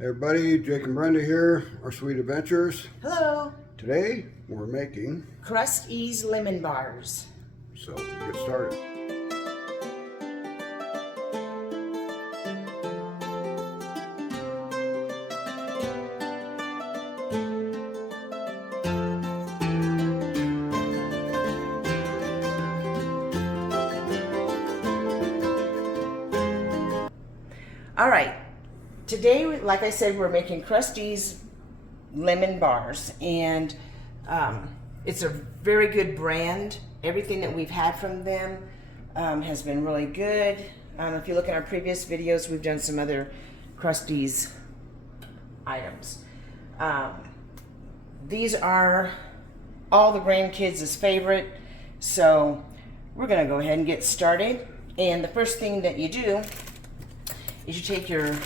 Hey everybody, Jake and Brenda here, our sweet adventures. Hello. Today we're making Crusties lemon bars. So get started. All right. Today, like I said, we're making Crusties lemon bars, and it's a very good brand. Everything that we've had from them has been really good. If you look at our previous videos, we've done some other Crusties items. These are all the grandkids' favorite, so we're gonna go ahead and get started. And the first thing that you do is you take your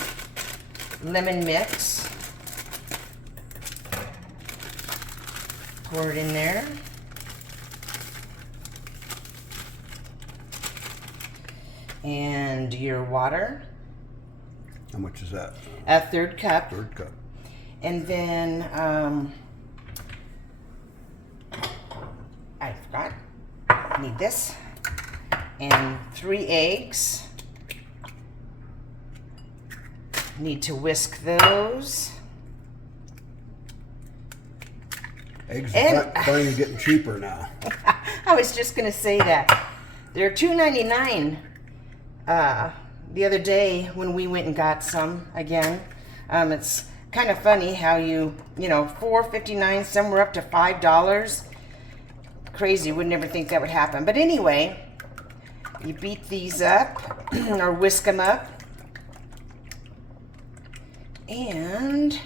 lemon mix, pour it in there, and your water. How much is that? A third cup. Third cup. And then, I forgot, I need this, and 3 eggs. Need to whisk those. Eggs are finally getting cheaper now. I was just going to say that. They're $2.99 the other day when we went and got some again. It's kind of funny how you know, $4.59, some were up to $5. Crazy, would never think that would happen. But anyway, you beat these up or whisk them up. And,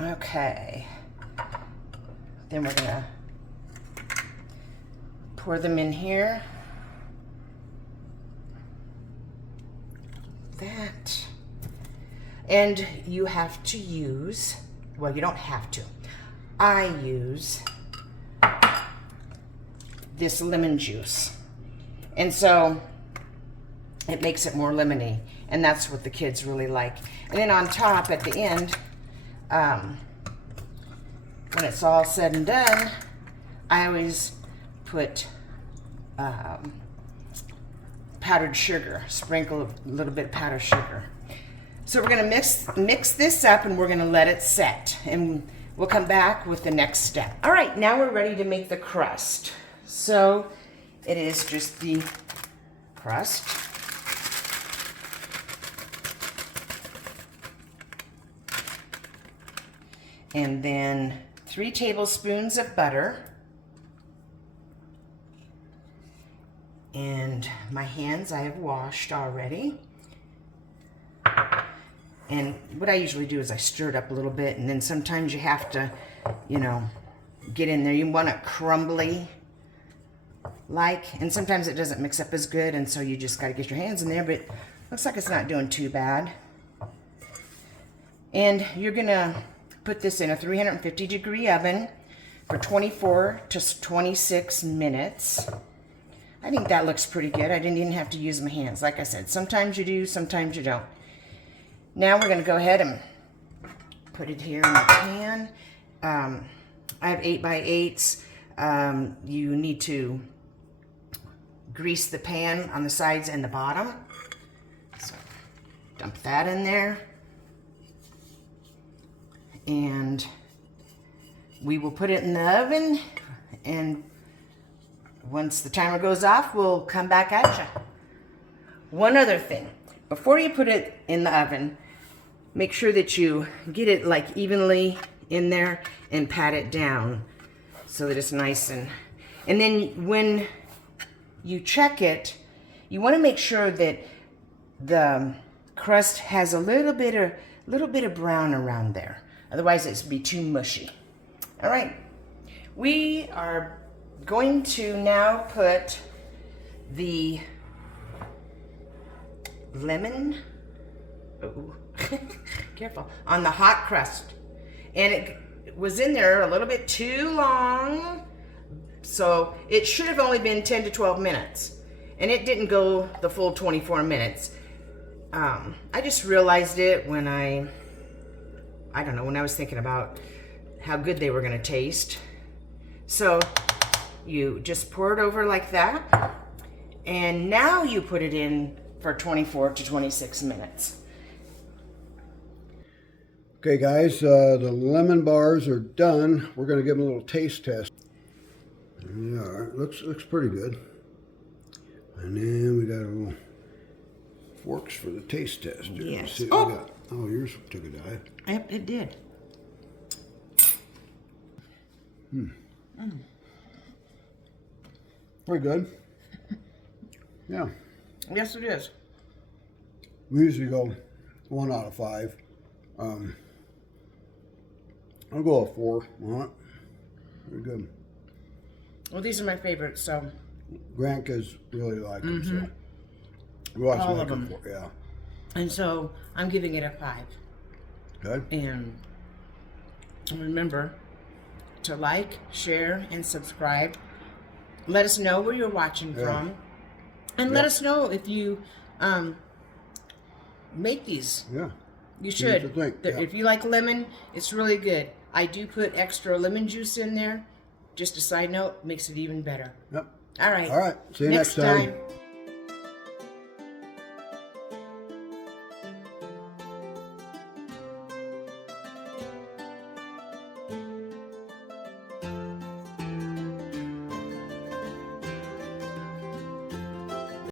okay, then we're gonna pour them in here. That. And you have to use, well, you don't have to. I use this lemon juice. And so it makes it more lemony. And that's what the kids really like. And then on top, at the end, when it's all said and done, I always put powdered sugar, sprinkle a little bit of powdered sugar. So we're gonna mix this up, and we're gonna let it set. And we'll come back with the next step. All right, now we're ready to make the crust. So it is just the crust. And then 3 tablespoons of butter. And my hands I have washed already. And what I usually do is I stir it up a little bit, and then sometimes you have to, you know, get in there. You want it crumbly and sometimes it doesn't mix up as good, and so you just got to get your hands in there, but looks like it's not doing too bad. And you're gonna put this in a 350-degree oven for 24 to 26 minutes. I think that looks pretty good. I didn't even have to use my hands. Like I said, sometimes you do, sometimes you don't. Now we're going to go ahead and put it here in the pan. I have 8x8s. You need to grease the pan on the sides and the bottom. So dump that in there. And we will put it in the oven, and once the timer goes off, we'll come back at you. One other thing, before you put it in the oven, make sure that you get it like evenly in there and pat it down so that it's nice. And then when you check it, you want to make sure that the crust has a little bit of brown around there. Otherwise, it's be too mushy. All right, we are going to now put the lemon, careful, on the hot crust. And it was in there a little bit too long, so it should have only been 10 to 12 minutes. And it didn't go the full 24 minutes. I just realized it when I don't know, when I was thinking about how good they were gonna taste. So you just pour it over like that, and now you put it in for 24 to 26 minutes. Okay guys, the lemon bars are done. We're gonna give them a little taste test. Yeah, looks pretty good. And then we got a little forks for the taste test. Yes. Let's see what we got. Oh, yours took a dive. Yep, it did. Pretty good. Yeah. Yes, it is. We usually go 1 out of 5. I'll go a 4 on it. Very good. Well, these are my favorites, so. Grandkids really like them, so. We watch All them of them. Yeah. And so I'm giving it a 5. Okay. And remember to like, share, and subscribe. Let us know where you're watching from. And let us know if you make these. Yeah. You See what should. you think. Yeah. If you like lemon, it's really good. I do put extra lemon juice in there. Just a side note, makes it even better. Yep. All right. All right. See you next time.